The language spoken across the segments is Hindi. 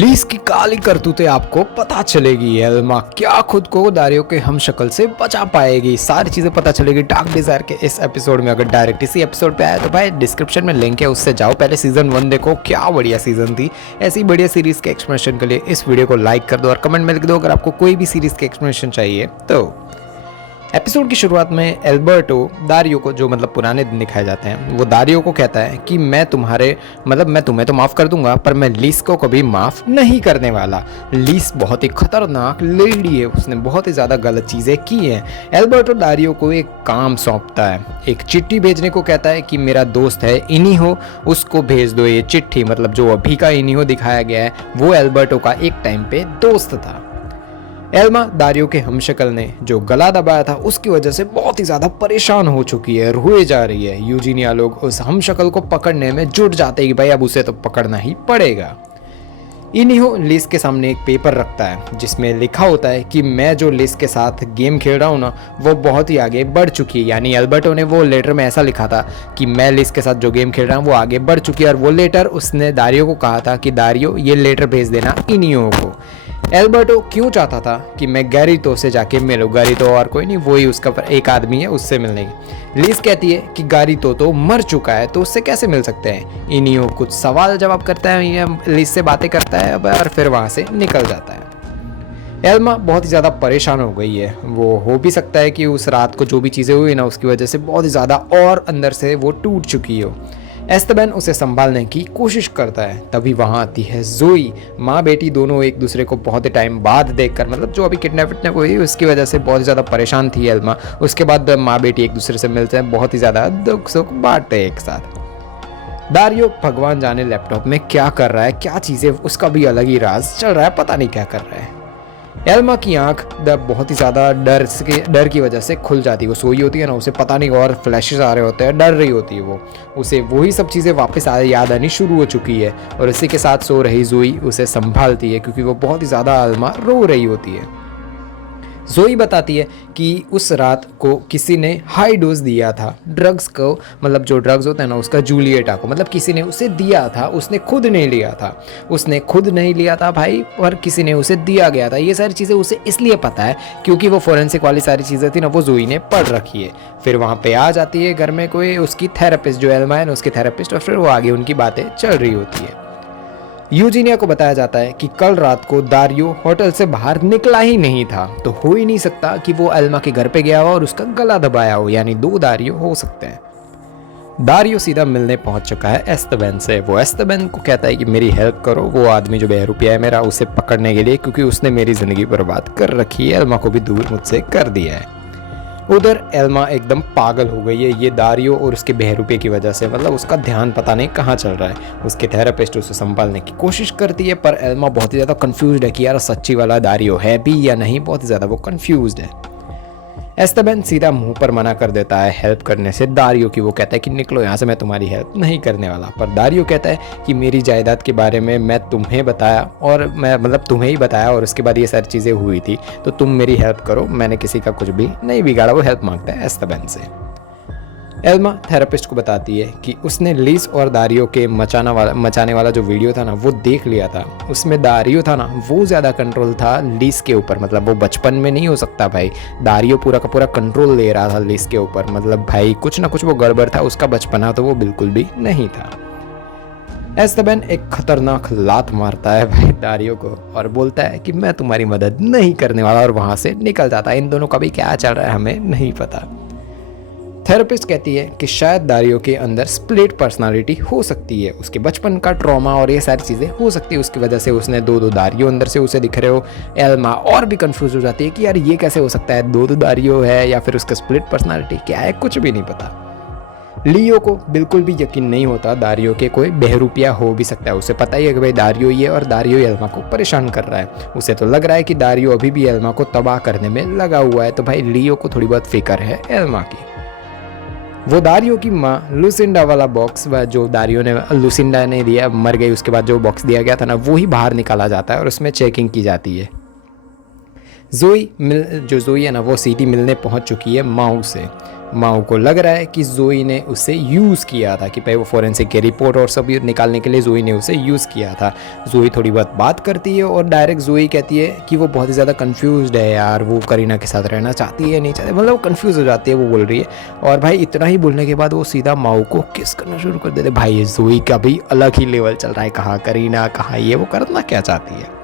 लीस की काली करतूतें आपको पता चलेगी। एल्मा क्या खुद को दारियों के हम शक्ल से बचा पाएगी, सारी चीजें पता चलेगी डार्क डिजायर के इस एपिसोड में। अगर डायरेक्ट इसी एपिसोड पे आया तो भाई डिस्क्रिप्शन में लिंक है, उससे जाओ पहले सीजन 1 देखो, क्या बढ़िया सीजन थी। ऐसी बढ़िया सीरीज के एक्सप्लेनेशन के लिए इस वीडियो को लाइक कर दो और कमेंट में लिख दो अगर आपको कोई भी सीरीज के एक्सप्लेनेशन चाहिए तो। एपिसोड की शुरुआत में एल्बर्टो दारियो को, जो मतलब पुराने दिन दिखाए जाते हैं, वो दारियो को कहता है कि मैं तुम्हें तो माफ़ कर दूंगा पर मैं लीस को कभी माफ़ नहीं करने वाला। लीस बहुत ही खतरनाक लेडी है, उसने बहुत ही ज़्यादा गलत चीज़ें की हैं। एल्बर्टो दारियो को एक काम सौंपता है, एक चिट्ठी भेजने को कहता है कि मेरा दोस्त है इनिहो, उसको भेज दो ये चिट्ठी। मतलब जो अभी का इनिहो दिखाया गया है वो एल्बर्टो का एक टाइम पे दोस्त था। एल्मा दारियो के हमशक्ल ने जो गला दबाया था उसकी वजह से बहुत ही ज़्यादा परेशान हो चुकी है, रोए जा रही है। यूजीनिया लोग उस हमशक्ल को पकड़ने में जुट जाते हैं कि भाई अब उसे तो पकड़ना ही पड़ेगा। इनिहो लिस के सामने एक पेपर रखता है जिसमें लिखा होता है कि मैं जो लिस के साथ गेम खेल रहा हूँ ना वो बहुत ही आगे बढ़ चुकी है। यानी एल्बर्टो ने वो लेटर में ऐसा लिखा था कि मैं लिस के साथ जो गेम खेल रहा हूँ वो आगे बढ़ चुकी है, और वो लेटर उसने दारियो को कहा था कि दारियो ये लेटर भेज देना इनिहो को। एल्बर्टो क्यों चाहता था कि मैं गैरितो से जाके मिलूं, गैरितो और कोई नहीं, वही उसका एक आदमी है, उससे मिलने की। लिस कहती है कि गैरितो तो मर चुका है तो उससे कैसे मिल सकते हैं। इनियो कुछ सवाल जवाब करता है, ये लिस से बातें करता है और फिर वहाँ से निकल जाता है। एल्मा बहुत ही ज़्यादा परेशान हो गई है, वो हो भी सकता है कि उस रात को जो भी चीज़ें हुई ना उसकी वजह से बहुत ही ज़्यादा और अंदर से वो टूट चुकी हो। एस्तेबन उसे संभालने की कोशिश करता है, तभी वहाँ आती है जोई। माँ बेटी दोनों एक दूसरे को बहुत ही टाइम बाद देखकर, मतलब जो अभी किडनैप हुई उसकी वजह से बहुत ज़्यादा परेशान थी एल्मा। उसके बाद माँ बेटी एक दूसरे से मिलते हैं, बहुत ही ज़्यादा दुख सुख बांटते एक साथ। दारियो भगवान जाने लैपटॉप में क्या कर रहा है, क्या चीज़ें, उसका भी अलग ही राज चल रहा है, पता नहीं क्या कर रहा है। एल्मा की आंख बहुत ही ज़्यादा डर की वजह से खुल जाती है। वो सोई होती है ना, उसे पता नहीं और फ्लैशेस आ रहे होते हैं, डर रही होती है वो, उसे वही सब चीज़ें वापस याद आनी शुरू हो चुकी है। और इसी के साथ सो रही जोई उसे संभालती है क्योंकि वो बहुत ही ज़्यादा एल्मा रो रही होती है। जोई बताती है कि उस रात को किसी ने हाई डोज दिया था ड्रग्स को, मतलब जो ड्रग्स होता है ना उसका, जूलिएटा को, मतलब किसी ने उसे दिया था, उसने खुद नहीं लिया था, भाई, और किसी ने उसे दिया गया था। ये सारी चीज़ें उसे इसलिए पता है क्योंकि वो फोरेंसिक वाली सारी चीज़ें थी ना वो जोई ने पढ़ रखी है। फिर वहाँ पे आ जाती है घर में कोई उसकी थेरेपिस्ट, जो एल्मा है ना उसकी थेरेपिस्ट, और फिर वो आगे उनकी बातें चल रही होती है। यूजीनिया को बताया जाता है कि कल रात को दारियो होटल से बाहर निकला ही नहीं था, तो हो ही नहीं सकता कि वो एल्मा के घर पे गया हो और उसका गला दबाया हो, यानी दो दारियो हो सकते हैं। दारियो सीधा मिलने पहुंच चुका है एस्तेबन से। वो एस्तेबन को कहता है कि मेरी हेल्प करो, वो आदमी जो बेहरूपिया है मेरा, उसे पकड़ने के लिए, क्योंकि उसने मेरी ज़िंदगी बर्बाद कर रखी है, एल्मा को भी दूर मुझसे कर दिया है। उधर एल्मा एकदम पागल हो गई है ये दारियो और उसके बहरूपे की वजह से, मतलब उसका ध्यान पता नहीं कहाँ चल रहा है। उसके थेरेपिस्ट उसे संभालने की कोशिश करती है पर एल्मा बहुत ही ज़्यादा कंफ्यूज्ड है कि यार सच्ची वाला दारियो है भी या नहीं, बहुत ही ज़्यादा वो कंफ्यूज्ड है। एस्तेबन सीधा मुंह पर मना कर देता है हेल्प करने से दारियो की। वो कहता है कि निकलो यहाँ से, मैं तुम्हारी हेल्प नहीं करने वाला। पर दारियो कहता है कि मेरी जायदाद के बारे में मैं तुम्हें बताया, और मैं मतलब तुम्हें ही बताया, और उसके बाद ये सारी चीज़ें हुई थी, तो तुम मेरी हेल्प करो, मैंने किसी का कुछ भी नहीं बिगाड़ा। वो हेल्प मांगता है एस्तेबन से। एल्मा थेरेपिस्ट को बताती है कि उसने लिस और दारियो के मचाने वाला जो वीडियो था ना वो देख लिया था। उसमें दारियो था ना वो ज़्यादा कंट्रोल था लिस के ऊपर, मतलब वो बचपन में नहीं हो सकता भाई। दारियो पूरा का पूरा कंट्रोल ले रहा था लिस के ऊपर, मतलब भाई कुछ ना कुछ वो गड़बड़ था, उसका बचपना तो वो बिल्कुल भी नहीं था। एस्तेबन एक खतरनाक लात मारता है भाई दारियो को और बोलता है कि मैं तुम्हारी मदद नहीं करने वाला, और वहाँ से निकल जाता है। इन दोनों का भी क्या चल रहा है हमें नहीं पता। थेरेपिस्ट कहती है कि शायद दारियो के अंदर स्प्लिट पर्सनालिटी हो सकती है, उसके बचपन का ट्रॉमा और ये सारी चीज़ें हो सकती है, उसकी वजह से उसने दो दारियो अंदर से उसे दिख रहे हो। एल्मा और भी कंफ्यूज हो जाती है कि यार ये कैसे हो सकता है, दो दारियो है या फिर उसका स्प्लिट पर्सनालिटी क्या है, कुछ भी नहीं पता। लियो को बिल्कुल भी यकीन नहीं होता दारियो के कोई बहरूपिया हो भी सकता है। उसे पता ही है कि भाई दारियो ये, और दारियो एल्मा को परेशान कर रहा है। उसे तो लग रहा है कि दारियो अभी भी एल्मा को तबाह करने में लगा हुआ है, तो भाई लियो को थोड़ी बहुत फिक्र है एल्मा की। वो दारियो की माँ लुसिंडा वाला बॉक्स, जो दारियो ने लुसिंडा ने दिया, मर गई उसके बाद जो बॉक्स दिया गया था ना, वो ही बाहर निकाला जाता है और उसमें चेकिंग की जाती है। जो जोई है ना वो सीधी मिलने पहुंच चुकी है माओ से। माओ को लग रहा है कि जोई ने उसे यूज़ किया था, कि भाई वो फोरेंसिक की रिपोर्ट और सब निकालने के लिए जोई ने उसे यूज़ किया था। जोई थोड़ी बहुत बात करती है और डायरेक्ट जोई कहती है कि वो बहुत ही ज़्यादा कंफ्यूज्ड है यार, वो करीना के साथ रहना चाहती है नहीं चाहती, मतलब वो कंफ्यूज हो जाती है, वो बोल रही है। और भाई इतना ही बोलने के बाद वो सीधा माओ को किस करना शुरू कर देते। भाई ये जोई का भी अलग ही लेवल चल रहा है, कहाँ करीना कहाँ ये, वो करना क्या चाहती है।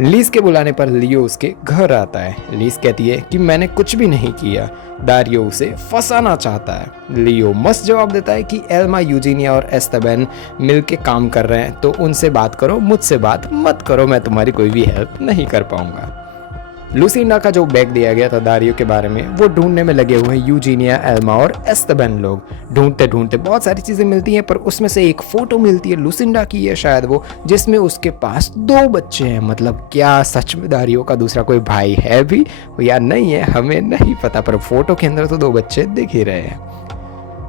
लीज के बुलाने पर लियो उसके घर आता है। लीज कहती है कि मैंने कुछ भी नहीं किया, दारियो उसे फंसाना चाहता है। लियो मस्त जवाब देता है कि एल्मा, यूजीनिया और एस्तेबन मिलके काम कर रहे हैं, तो उनसे बात करो, मुझसे बात मत करो, मैं तुम्हारी कोई भी हेल्प नहीं कर पाऊंगा। लुसिंडा का जो बैग दिया गया था दारियो के बारे में, वो ढूंढने में लगे हुए यूजीनिया, एल्मा और एस्तेबन लोग। ढूंढते ढूंढते बहुत सारी चीज़ें मिलती हैं, पर उसमें से एक फ़ोटो मिलती है, लुसिंडा की है शायद वो, जिसमें उसके पास 2 बच्चे हैं। मतलब क्या सच में दारियो का दूसरा कोई भाई है भी या नहीं है हमें नहीं पता, पर फोटो के अंदर तो 2 बच्चे दिख ही रहे हैं।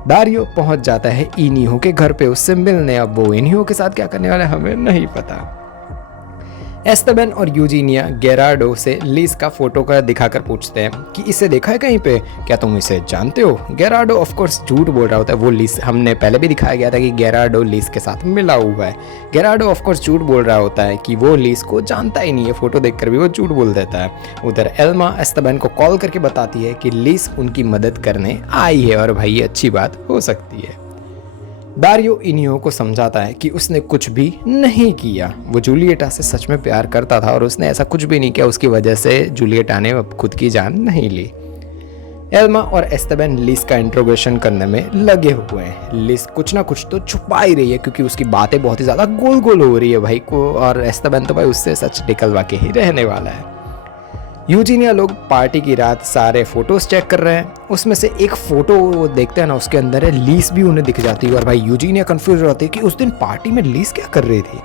दारियो पहुंच जाता है इनियो के घर पे उससे मिलने। अब वो इनियो के साथ क्या करने वाला है हमें नहीं पता। एस्तेबन और यूजीनिया गेरार्डो से लीज का फोटो का दिखाकर पूछते हैं कि इसे देखा है कहीं पे, क्या तुम इसे जानते हो। गेरार्डो ऑफ कोर्स झूठ बोल रहा होता है, वो लीज हमने पहले भी दिखाया गया था कि गेरार्डो लीज के साथ मिला हुआ है। गेरार्डो ऑफ कोर्स झूठ बोल रहा होता है कि वो लीज को जानता ही नहीं है, फोटो देखकर भी वो झूठ बोल देता है। उधर एल्मा एस्तेबन को कॉल करके बताती है कि लीज उनकी मदद करने आई है, और भाई ये अच्छी बात हो सकती है। दारियो इनियो को समझाता है कि उसने कुछ भी नहीं किया, वो जूलिएटा से सच में प्यार करता था और उसने ऐसा कुछ भी नहीं किया, उसकी वजह से जूलिएटा ने खुद की जान नहीं ली। एल्मा और एस्तेबन लिस का इंट्रोगेशन करने में लगे हुए हैं। लिस कुछ ना कुछ तो छुपा ही रही है, क्योंकि उसकी बातें बहुत ही ज़्यादा गोल गोल हो रही है भाई को, और एस्तेबन तो भाई उससे सच निकलवा के ही रहने वाला है। यूजीनिया लोग पार्टी की रात सारे फोटोज चेक कर रहे हैं, उसमें से एक फोटो देखते हैं ना, उसके अंदर है लीस भी उन्हें दिख जाती है, और भाई यूजीनिया कंफ्यूज हो जाती है कि उस दिन पार्टी में लीस क्या कर रही थी।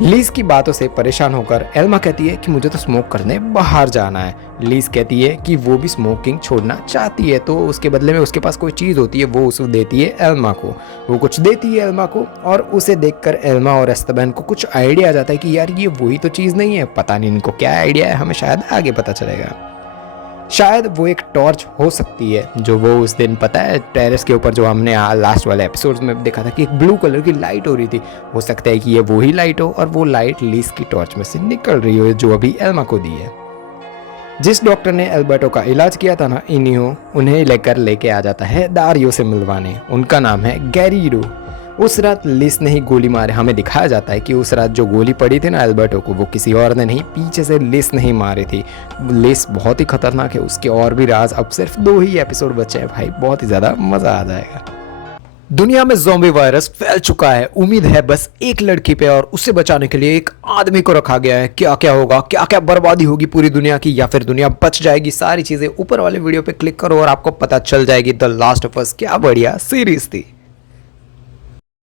लीज की बातों से परेशान होकर एल्मा कहती है कि मुझे तो स्मोक करने बाहर जाना है। लीज कहती है कि वो भी स्मोकिंग छोड़ना चाहती है, तो उसके बदले में उसके पास कोई चीज़ होती है, वो उसे देती है एल्मा को। वो कुछ देती है एल्मा को, और उसे देखकर एल्मा और एस्तेबन को कुछ आइडिया आ जाता है कि यार ये वही तो चीज़ नहीं है, पता नहीं इनको क्या आइडिया है, हमें शायद आगे पता चलेगा। शायद वो एक टॉर्च हो सकती है, जो वो उस दिन पता है टेरेस के ऊपर जो हमने लास्ट वाले एपिसोड्स में देखा था कि एक ब्लू कलर की लाइट हो रही थी, हो सकता है कि ये वही लाइट हो, और वो लाइट लीस की टॉर्च में से निकल रही हो जो अभी एल्मा को दी है। जिस डॉक्टर ने एल्बर्टो का इलाज किया था ना, इनियो उन्हें लेके आ जाता है दारियो से मिलवाने। उनका नाम है गैरीडो। उस रात लिस ने ही गोली मारे, हमें दिखाया जाता है कि उस रात जो गोली पड़ी थी ना एल्बर्टो को, वो किसी और ने नहीं, पीछे से लिस ने ही मारी थी। लिस बहुत ही खतरनाक है, उसके और भी राज, अब सिर्फ 2 ही एपिसोड बचे हैं भाई, बहुत ही ज़्यादा मज़ा आ जाएगा। दुनिया में ज़ॉम्बी वायरस फैल चुका है, उम्मीद है बस एक लड़की पे, और उसे बचाने के लिए एक आदमी को रखा गया है। क्या क्या होगा, क्या क्या बर्बादी होगी पूरी दुनिया की, या फिर दुनिया बच जाएगी, सारी चीज़ें ऊपर वाले वीडियो पे क्लिक करो और आपको पता चल जाएगी। द लास्ट ऑफ अस क्या बढ़िया सीरीज थी।